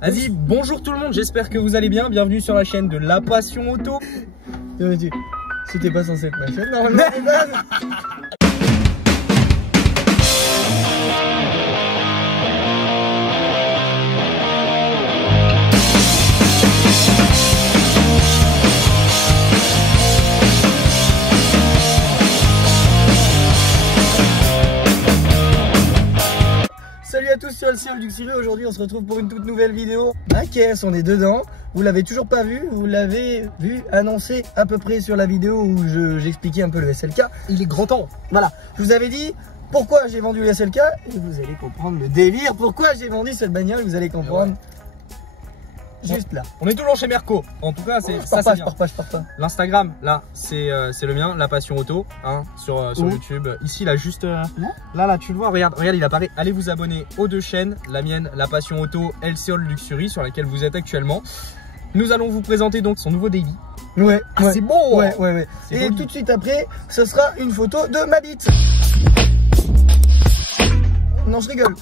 Vas-y, bonjour tout le monde, j'espère que vous allez bien. Bienvenue sur la chaîne de La Passion Auto. C'était pas censé être ma chaîne, normalement. Salut à tous sur LCL du Xiri. Aujourd'hui on se retrouve pour une toute nouvelle vidéo. La caisse, on est dedans. Vous l'avez toujours pas vu, vous l'avez vu annoncé à peu près sur la vidéo où j'expliquais un peu le SLK. Il est grand temps. Voilà, je vous avais dit pourquoi j'ai vendu le SLK et vous allez comprendre le délire. Pourquoi j'ai vendu cette bagnole, vous allez comprendre juste là. On est toujours chez Merco. En tout cas, c'est Je ça. pars pas. L'Instagram, là, c'est le mien, La Passion Auto, hein, sur YouTube. Ici, là, juste là, tu le vois. Regarde, il apparaît. Allez vous abonner aux deux chaînes, la mienne, La Passion Auto, LCL Luxury, sur laquelle vous êtes actuellement. Nous allons vous présenter donc son nouveau daily. Ouais, c'est beau. Ouais. Et joli. tout de suite après, ce sera une photo de ma bite. Non, je rigole.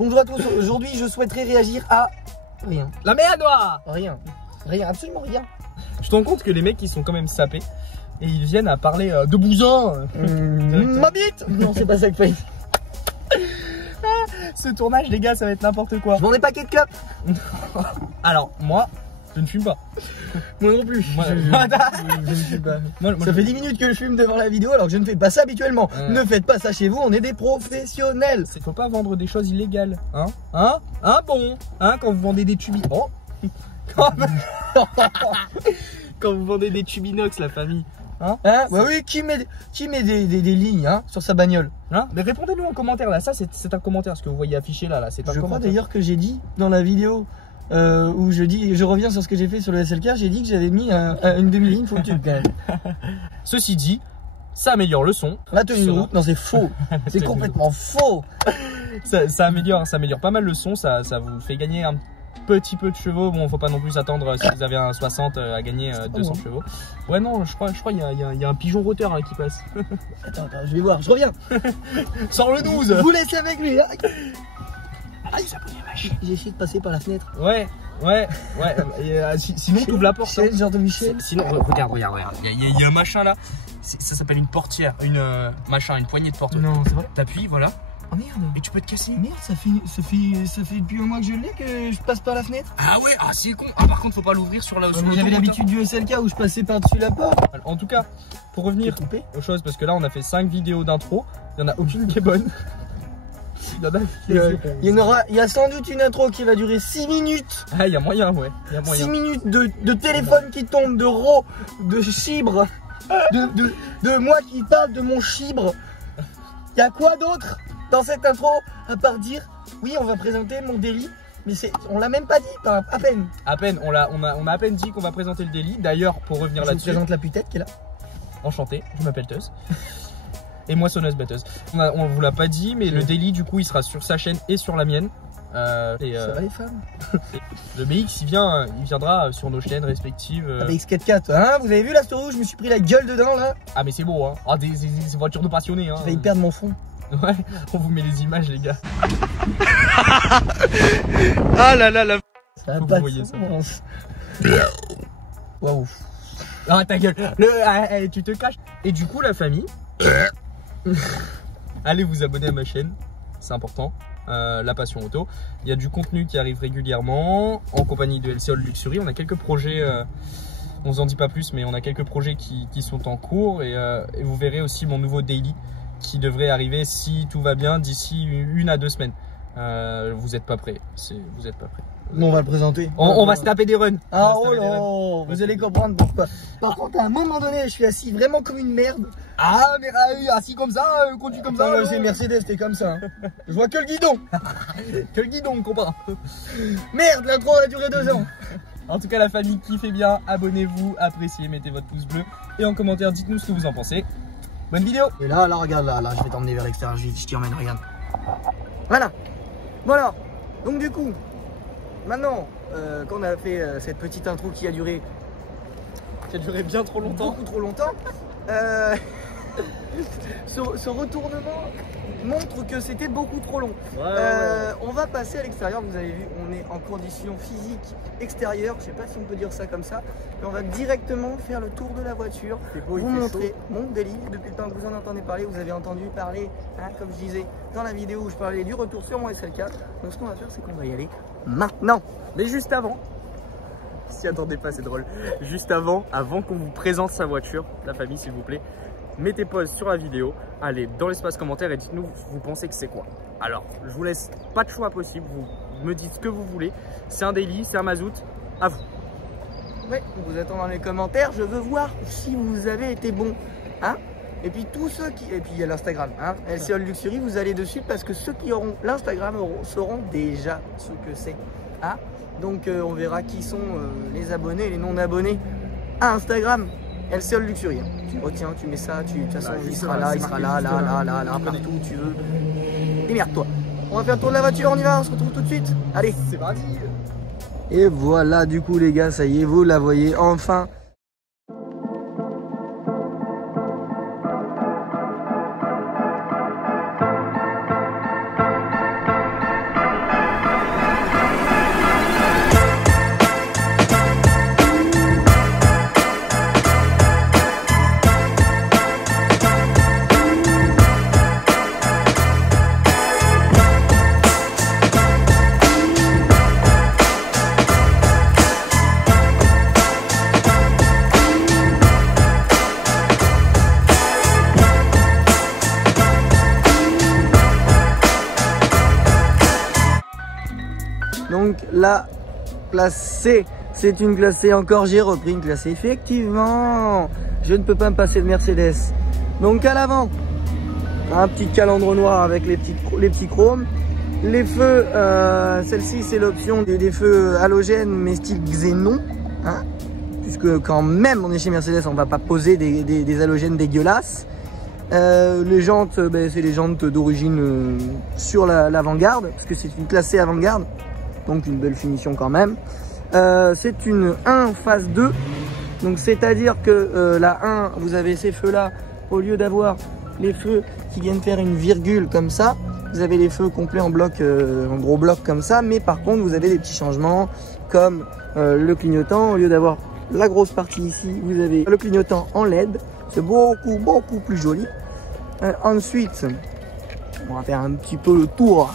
Bonjour à tous. Aujourd'hui, je souhaiterais réagir à rien. La merde, noire. Rien, absolument rien. Je te rends compte que les mecs, ils sont quand même sapés et ils viennent à parler de bousin. Ma bite. Non, c'est pas ça que fait. Ce tournage, les gars, ça va être n'importe quoi. Je m'en ai pas de clope. Alors, moi, je ne fume pas. Moi non plus. Moi, je ne fume pas. Ça fait 10 minutes que je fume devant la vidéo alors que je ne fais pas ça habituellement. Ne faites pas ça chez vous, on est des professionnels. Faut pas vendre des choses illégales, hein, bon, hein, quand vous vendez des tubis. Oh. Quand vous vendez des tubinox, la famille. Bah oui, qui met des lignes hein, sur sa bagnole hein. Mais répondez-nous en commentaire là, ça c'est un commentaire, ce que vous voyez affiché là, c'est un commentaire. Je crois d'ailleurs que j'ai dit dans la vidéo où je reviens sur ce que j'ai fait sur le SLK, j'ai dit que j'avais mis une demi-ligne foutue quand même. Ceci dit, ça améliore le son. La tenue de route, non c'est faux, c'est complètement faux. Ça améliore pas mal le son, ça vous fait gagner un petit peu de chevaux. Bon, faut pas non plus attendre si vous avez un 60 à gagner 200 chevaux. Ouais, non, je crois il y a un pigeon roteur là, qui passe. Attends, je vais voir, je reviens. Sors le 12. Vous laissez avec lui. J'ai essayé de passer par la fenêtre. Ouais. Sinon, tu ouvres la porte. Michel, genre de Michel. Sinon, regarde. Il y a un machin là. Ça s'appelle une portière, une poignée de porte. Non, c'est vrai. T'appuies, voilà. Oh merde. Et tu peux te casser. Merde, ça fait depuis un mois que je l'ai que je passe par la fenêtre. Ah ouais, c'est con. Ah par contre, faut pas l'ouvrir sur la. J'avais l'habitude du SLK où je passais par-dessus la porte. En tout cas, pour revenir aux choses, parce que là, on a fait 5 vidéos d'intro. Il y en a aucune qui est bonne. Il y a sans doute une intro qui va durer 6 minutes. Ah, il y a moyen, ouais. 6 minutes de téléphone qui tombe, de ro, de chibre, de moi qui parle de mon chibre. Il y a quoi d'autre dans cette intro à part dire oui, on va présenter mon daily, mais on l'a même pas dit, à peine. À peine, on a à peine dit qu'on va présenter le daily. D'ailleurs, pour revenir là-dessus, je vous présente la putette qui est là. Enchanté, je m'appelle Teus. Et moissonneuse batteuse. On vous l'a pas dit, mais le daily du coup il sera sur sa chaîne et sur la mienne. Ça va les femmes. Le BX il viendra sur nos chaînes respectives. La BX44, hein, vous avez vu la story où je me suis pris la gueule dedans là? Ah mais c'est beau hein. Ah, des voitures de passionnés hein. J'ai failli perdre mon fond. Ouais, on vous met les images les gars. Ah là. Ça faut a pas que vous de voyez sens. Waouh. Ah ta gueule. Tu te caches. Et du coup la famille. Allez vous abonner à ma chaîne, c'est important. La Passion Auto. Il y a du contenu qui arrive régulièrement en compagnie de LCL Luxury. On a quelques projets, on vous en dit pas plus, mais on a quelques projets qui sont en cours et vous verrez aussi mon nouveau daily qui devrait arriver si tout va bien d'ici 1 à 2 semaines. Vous êtes pas prêts, vous êtes pas prêts. Bon, on va le présenter. On va se taper des runs. Ah oh là, vous allez comprendre pourquoi. Par contre, à un moment donné, je suis assis vraiment comme une merde. Ah mais assis comme ça, conduit comme ça. C'est Mercedes, t'es comme ça. Hein. Je vois que le guidon. Que le guidon, on comprend. Merde, l'intro a duré 2 ans. En tout cas, la famille kiffez bien, abonnez-vous, appréciez, mettez votre pouce bleu et en commentaire, dites-nous ce que vous en pensez. Bonne vidéo. Et là, regarde, là, je vais t'emmener vers l'extérieur, je t'y emmène, regarde. Voilà. Voilà. Donc du coup, maintenant qu'on a fait cette petite intro qui a duré bien trop longtemps. Beaucoup trop longtemps. ce retournement montre que c'était beaucoup trop long. Ouais. On va passer à l'extérieur, vous avez vu, on est en condition physique extérieure, je sais pas si on peut dire ça comme ça, mais on va directement faire le tour de la voiture, vous montrer mon délit. Depuis le temps que vous en entendez parler, vous avez entendu parler, hein, comme je disais dans la vidéo où je parlais du retour sur mon SL4. Donc ce qu'on va faire, c'est qu'on va y aller maintenant. Mais juste avant, s'y attendez pas, c'est drôle. Juste avant qu'on vous présente sa voiture, la famille s'il vous plaît, mettez pause sur la vidéo, allez dans l'espace commentaire et dites-nous vous pensez que c'est quoi. Alors, je vous laisse pas de choix possible, vous me dites ce que vous voulez. C'est un daily, c'est un mazout, à vous. Oui, vous attend dans les commentaires, je veux voir si vous avez été bon. Hein, et puis tous ceux qui... Et puis il y a l'Instagram, hein, LCL Luxury, vous allez dessus parce que ceux qui auront l'Instagram sauront déjà ce que c'est. Hein, donc on verra qui sont les abonnés et les non abonnés à Instagram. LCL Luxury. Tu retiens, tu mets ça, de toute façon il sera là, partout où tu veux. Démerde-toi. On va faire le tour de la voiture, on y va, on se retrouve tout de suite. Allez, c'est parti. Et voilà, du coup les gars, ça y est, vous la voyez enfin. Donc la classe C, c'est une classe C encore, j'ai repris une classe C, effectivement, je ne peux pas me passer de Mercedes. Donc à l'avant, un petit calandre noir avec les petits chromes. Les feux, celle-ci c'est l'option des feux halogènes mais style xénon, hein, puisque quand même on est chez Mercedes, on va pas poser des halogènes dégueulasses. Les jantes, c'est les jantes d'origine sur l'avant-garde, parce que c'est une classe C avant-garde. Donc une belle finition quand même. C'est une 1 phase 2. Donc c'est-à-dire que la 1, vous avez ces feux-là, au lieu d'avoir les feux qui viennent faire une virgule comme ça, vous avez les feux complets en bloc, en gros bloc comme ça. Mais par contre, vous avez des petits changements comme le clignotant. Au lieu d'avoir la grosse partie ici, vous avez le clignotant en LED. C'est beaucoup plus joli. Ensuite, on va faire un petit peu le tour.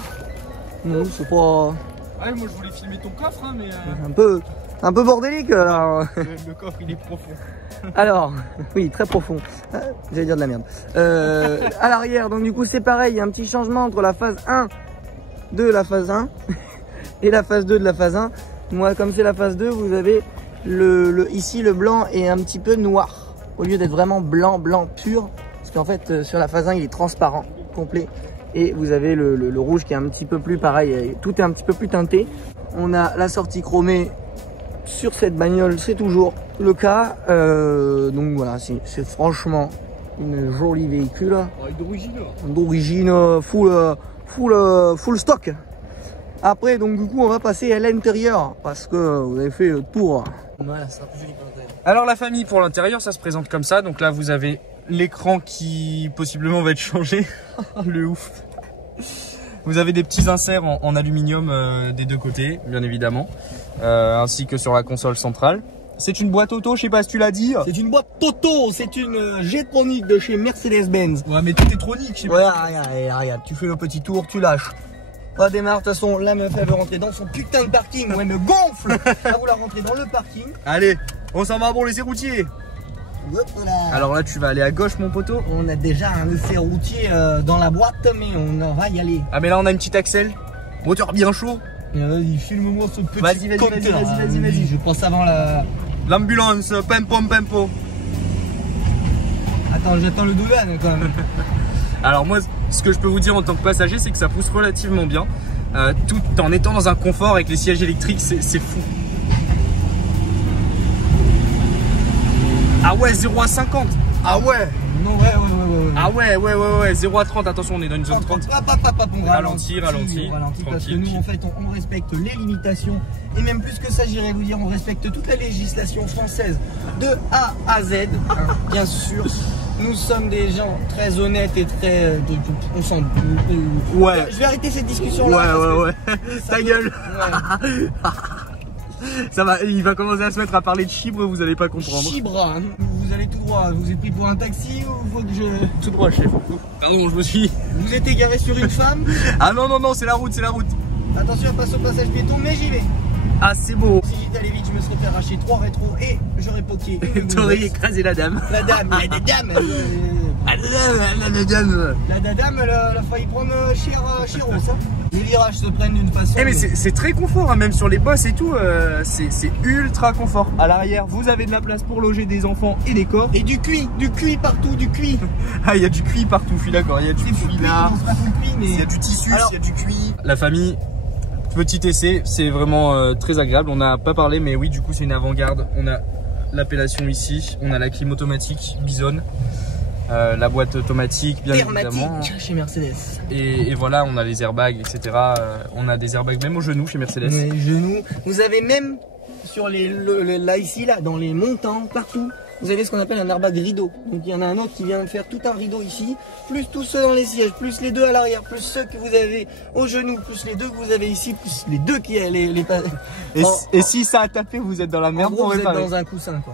Non, c'est pas... Ouais, moi je voulais filmer ton coffre, hein, mais... Un peu bordélique alors. Le coffre il est profond. Alors, oui, très profond. J'allais dire de la merde. À l'arrière, donc du coup c'est pareil, il y a un petit changement entre la phase 1 de la phase 1 et la phase 2 de la phase 1. Moi, comme c'est la phase 2, vous avez ici le blanc est un petit peu noir. Au lieu d'être vraiment blanc pur. Parce qu'en fait, sur la phase 1, il est transparent, complet. Et vous avez le rouge qui est un petit peu plus pareil, tout est un petit peu plus teinté. On a la sortie chromée sur cette bagnole, c'est toujours le cas. Donc voilà, c'est franchement une jolie véhicule. D'origine full stock. Après, donc du coup, on va passer à l'intérieur parce que vous avez fait le tour. Voilà, ça sera plus joli pour l'intérieur. Alors la famille, pour l'intérieur, ça se présente comme ça. Donc là, vous avez l'écran qui possiblement va être changé. Le ouf. Vous avez des petits inserts en aluminium des deux côtés, bien évidemment, ainsi que sur la console centrale. C'est une boîte auto, je sais pas si tu l'as dit. C'est une boîte auto, c'est une G-tronic de chez Mercedes-Benz. Ouais, mais tout est tronique, je sais pas. Regarde, tu fais le petit tour, tu lâches. On démarre, de toute façon, la meuf elle veut rentrer dans son putain de parking. Ouais, me gonfle. Là, vous la rentrez dans le parking. Allez, on s'en va, bon, les routiers. Voilà. Alors là, tu vas aller à gauche, mon poteau. On a déjà un essai routier dans la boîte, mais on va y aller. Ah, mais là, on a une petite Axel. Moteur bien chaud. Vas-y, filme-moi ce petit Vas-y. Je passe avant la... L'ambulance, pimpo. Attends, j'attends le douane quand même. Alors moi, ce que je peux vous dire en tant que passager, c'est que ça pousse relativement bien. Tout en étant dans un confort avec les sièges électriques, c'est fou. Ah ouais, 0 à 50. Ah ouais. Non, ouais. Ah ouais, 0 à 30, attention, on est dans une zone 30. On ralentit, parce que nous, en fait, on respecte les limitations. Et même plus que ça, j'irais vous dire, on respecte toute la législation française de A à Z, hein, bien sûr. nous sommes des gens très honnêtes et très... on s'en... Ouais. Je vais arrêter cette discussion là. Ouais. Ta gueule. Ouais. Ça va, il va commencer à se mettre à parler de chibre, vous allez pas comprendre. Chibre, vous allez tout droit. Vous êtes pris pour un taxi ou faut que je... Tout droit, chef. Pardon, je me suis... Vous êtes égaré sur une femme. Ah non, c'est la route, Attention, passe au passage piéton, mais j'y vais. Ah, c'est beau. Si j'étais allé vite, je me serais fait arracher 3 rétros et j'aurais poqué. T'aurais écrasé la dame. La dame. La dame, elle a failli prendre cher Rose. Les virages se prennent d'une façon. Mais c'est très confort, hein, même sur les bosses et tout, c'est ultra confort. À l'arrière, vous avez de la place pour loger des enfants et des corps. Et du cuit partout, du cuit. Ah, il y a du cuit partout, je suis d'accord. Il y a du cuit là. Il y a du tissu, il y a du cuit. La famille, petit essai, c'est vraiment très agréable. On n'a pas parlé, mais oui, du coup, c'est une avant-garde. On a l'appellation ici, on a la clim automatique Bison. La boîte automatique bien évidemment chez Mercedes et voilà, on a les airbags etc. On a des airbags même aux genoux chez Mercedes. Les genoux, vous avez même sur là ici là dans les montants partout, vous avez ce qu'on appelle un airbag rideau. Donc il y en a un autre qui vient de faire tout un rideau ici, plus tous ceux dans les sièges, plus les deux à l'arrière, plus ceux que vous avez aux genoux, plus les deux que vous avez ici, plus les deux qui et si ça a tapé, vous êtes dans la merde. En gros, vous êtes dans un coussin quoi.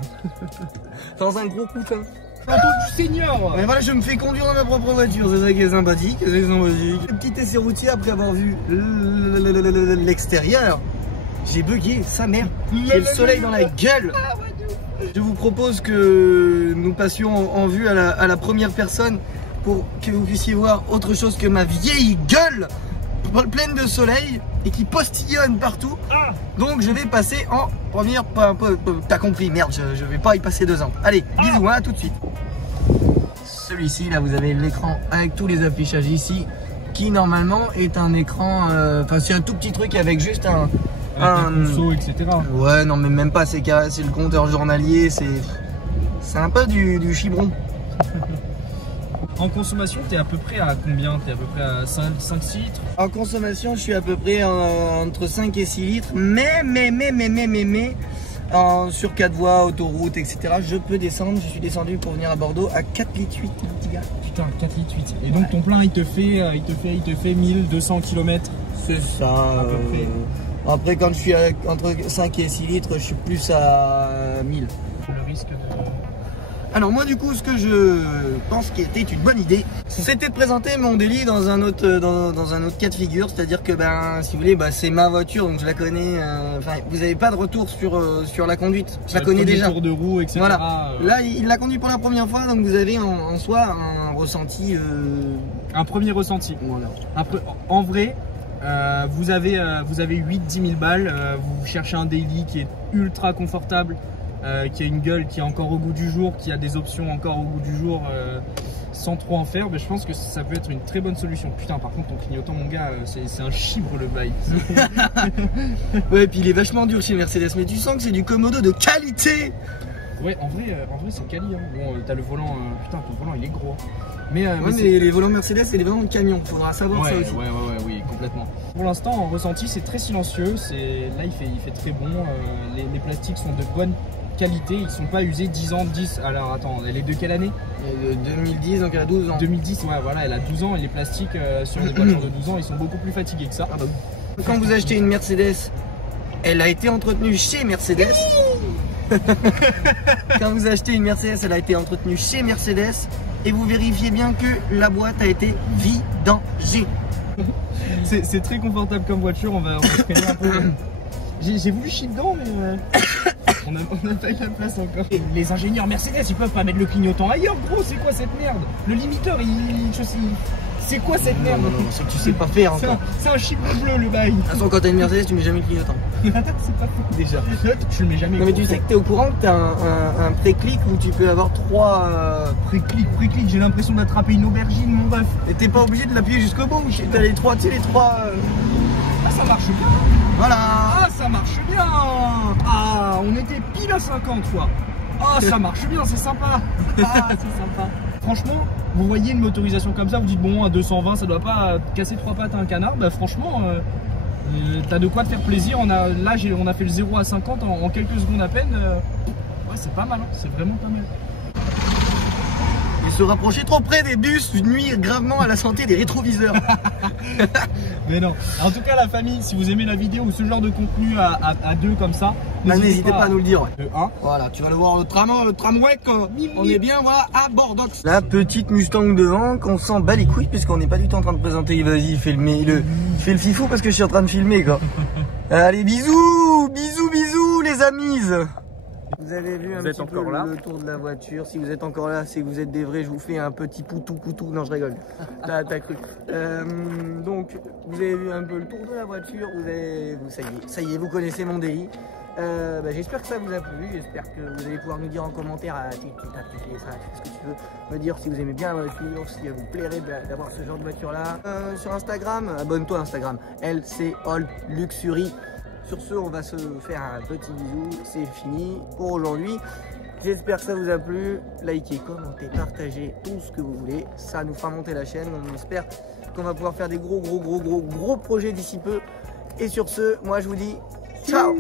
Dans un gros coussin. Du Seigneur. Mais voilà, je me fais conduire dans ma propre voiture, c'est ça qui est sympathique, Petit essai routier après avoir vu l'extérieur, j'ai bugué, sa mère, j'ai le soleil dans la gueule. Je vous propose que nous passions en vue à la première personne pour que vous puissiez voir autre chose que ma vieille gueule pleine de soleil et qui postillonne partout. Donc je vais passer en première... T'as compris, merde, je vais pas y passer 2 ans. Allez, bisous, à tout de suite. Celui-ci, là, vous avez l'écran avec tous les affichages ici, qui normalement est un écran... Enfin, c'est un tout petit truc avec juste un conso, etc. Ouais, non, mais même pas, c'est le compteur journalier, c'est un peu du chibron. En consommation, t'es à peu près à combien? T'es à peu près à 5-6 litres? En consommation, je suis à peu près entre 5 et 6 litres. Mais sur 4 voies, autoroute, etc. Je peux descendre. Je suis descendu pour venir à Bordeaux à 4 litres 8, mon petit gars. Putain, 4 litres 8. Et donc ton plein, il te fait 1200 km. C'est ça. À peu près. Après, quand je suis entre 5 et 6 litres, je suis plus à 1000. Le risque de... Alors moi du coup ce que je pense qui était une bonne idée, c'était de présenter mon délit dans un autre cas de figure, c'est-à-dire que si vous voulez, c'est ma voiture donc je la connais, vous n'avez pas de retour sur la conduite, je la connais déjà. Tour de roue, etc. Voilà. Là il l'a conduit pour la première fois donc vous avez en soi un ressenti. Un premier ressenti. Voilà. Après, en vrai, vous avez 8-10 000 balles, vous cherchez un daily qui est ultra confortable. Qui a une gueule qui est encore au goût du jour, qui a des options encore au goût du jour sans trop en faire, je pense que ça peut être une très bonne solution. Putain, par contre, ton clignotant, mon gars, c'est un chibre le bail. Ouais, puis il est vachement dur chez Mercedes, mais tu sens que c'est du Komodo de qualité. Ouais, en vrai c'est quali. Hein. Bon, t'as le volant, putain, ton volant il est gros. Mais les volants Mercedes, c'est les volants de camion, faudra savoir ça aussi. Oui, complètement. Pour l'instant, en ressenti, c'est très silencieux. Là, il fait très bon. Les plastiques sont de bonne qualité, ils sont pas usés 10 ans, 10. Alors attends, elle est de quelle année? 2010, donc elle a 12 ans. 2010, ouais, voilà, elle a 12 ans et les plastiques sur les voitures de 12 ans, ils sont beaucoup plus fatigués que ça. Quand vous achetez une Mercedes, elle a été entretenue chez Mercedes. Quand vous achetez une Mercedes, elle a été entretenue chez Mercedes et vous vérifiez bien que la boîte a été vidangée. C'est très confortable comme voiture, on va freiner un peu. J'ai voulu chier dedans, mais on n'a pas eu la place encore. Et les ingénieurs Mercedes, ils peuvent pas mettre le clignotant ailleurs, gros. C'est quoi cette merde? Le limiteur, c'est quoi cette merde? Non, c'est que tu sais pas faire encore. C'est un chibre bleu le bail. De toute façon, quand t'as une Mercedes, tu mets jamais le clignotant. C'est pas fou. Déjà. Tu le mets jamais. Non, mais tu sais que t'es au courant que t'as un pré-clic où tu peux avoir 3. Pré-clic, j'ai l'impression d'attraper une aubergine, mon ref. Et t'es pas obligé de l'appuyer jusqu'au bout. T'as les 3, tu sais, les 3. Ah, ça marche bien. Voilà. Ah, ça marche bien. Ah, on était pile à 50 fois. Ah, ça marche bien, c'est sympa. Ah, c'est sympa. Franchement, vous voyez une motorisation comme ça, vous dites bon, à 220, ça doit pas casser 3 pattes à un canard. Franchement, t'as de quoi te faire plaisir. On a fait le 0 à 50 en quelques secondes à peine. Ouais, c'est pas mal, hein. C'est vraiment pas mal. Et se rapprocher trop près des bus nuire gravement à la santé des rétroviseurs. Mais non. En tout cas, la famille, si vous aimez la vidéo ou ce genre de contenu à deux comme ça, n'hésitez pas à nous le dire. De 1. Voilà, tu vas le voir, le tramway, on est bien voilà, à Bordeaux. La petite Mustang devant, qu'on s'en bat les couilles, puisqu'on n'est pas du tout en train de présenter. Vas-y, fais le fifou parce que je suis en train de filmer, quoi. Allez, bisous, bisous, bisous, les amis. Vous avez vu un petit peu le tour de la voiture. Si vous êtes encore là, c'est que vous êtes des vrais. Je vous fais un petit poutou. Non, je rigole. T'as cru. Donc, vous avez vu un peu le tour de la voiture. Ça y est, vous connaissez mon délit. J'espère que ça vous a plu. J'espère que vous allez pouvoir nous dire en commentaire ce que tu veux me dire si vous aimez bien la voiture, si elle vous plairait d'avoir ce genre de voiture là. Sur Instagram, abonne-toi à Instagram, LC All Luxury. Sur ce, on va se faire un petit bisou. C'est fini pour aujourd'hui. J'espère que ça vous a plu. Likez, commentez, partagez tout ce que vous voulez. Ça nous fera monter la chaîne. On espère qu'on va pouvoir faire des gros projets d'ici peu. Et sur ce, moi je vous dis ciao.